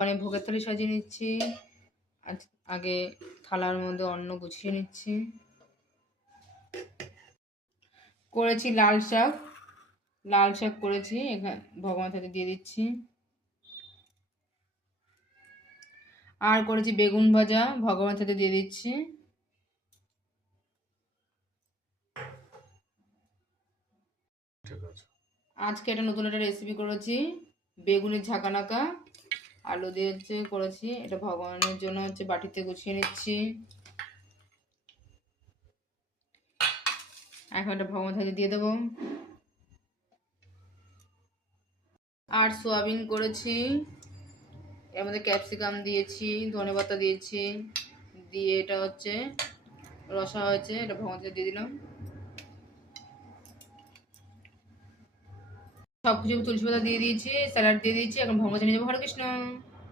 মানে ভোগের থালি সাজিয়ে নিচ্ছি। আগে থালার মধ্যে অন্ন গুছিয়ে নিচ্ছি। করেছি লাল শাক করেছি, এখানে ভগবান থেকে দিয়ে দিচ্ছি। আর করেছি বেগুন ভাজা, ভগবান থেকে দিয়ে দিচ্ছি। আজকে একটা নতুন একটা রেসিপি করেছি, বেগুনের ঝাঁকানাকা আলু দিয়ে করেছি। এটা ভগবানের জন্য বাটিতে গুছিয়ে নিচ্ছি। এখন এটা ভগবান থেকে দিয়ে দেবো। আর সোয়াবিন করেছি, এর মধ্যে ক্যাপসিকাম দিয়েছি, ধনেপাতা দিয়েছি, দিয়ে এটা রসা হয়েছে, এটা ভগবান থেকে দিয়ে দিলাম। সবকিছু তুলসী পাতা দিয়ে দিয়েছি, স্যালাড দিয়ে দিয়েছি। এখন ভগবান নিয়ে যাবো। হরে কৃষ্ণ।